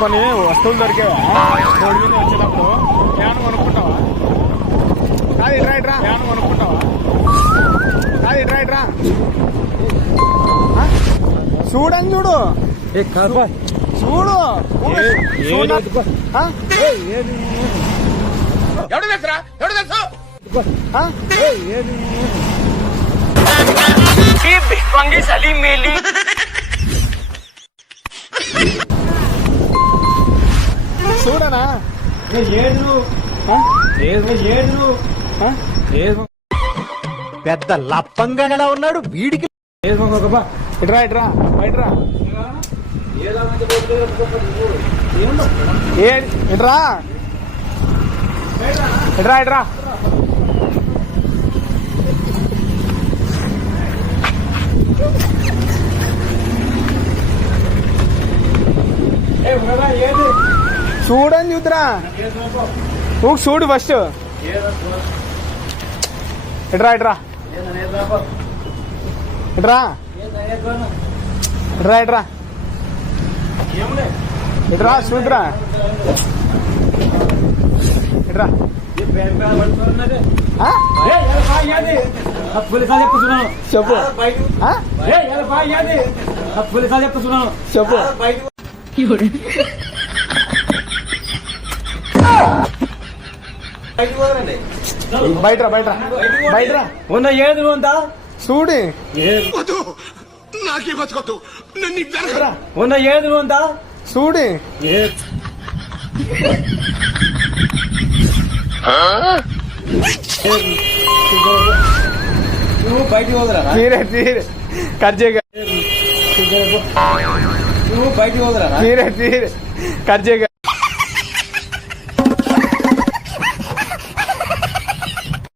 కొన్ని వస్తువులు దొరికేవా రోడ్డు మీద వచ్చేటప్పుడు ఫ్యాన్ కొనుక్కుంటావా? కాదు ఇట్రా ఇట్రా, ఫ్యాన్ కొనుక్కుంటావా? కాదు ఇట్రా ఇట్రా, చూడని చూడు చూడు చూడనా పెద్ద లప్పంగా ఉన్నాడు వీడికి. ఇట్రా ఇట్రా బయటరా, ఇట్రా ఇట్రా ఇట్రా. చూడని చూతురా, నువ్వు చూడు ఫస్ట్. ఇట్రా ఇట్రా ఇట్రా ఇట్రా ఇట్రా ఇట్రా చూడరా ఇట్రా. చెప్పు చెప్పు బయటరా బయటరా బయటరా ఉన్న ఏది ఉందా చూడు, ఉన్న ఏది ఉందా చూడు. నువ్వు బయటికి పోదురా, తీరే తీరే కర్జేగా, నువ్వు బయటికి పోదురా, తీరే తీరే కర్జేగా.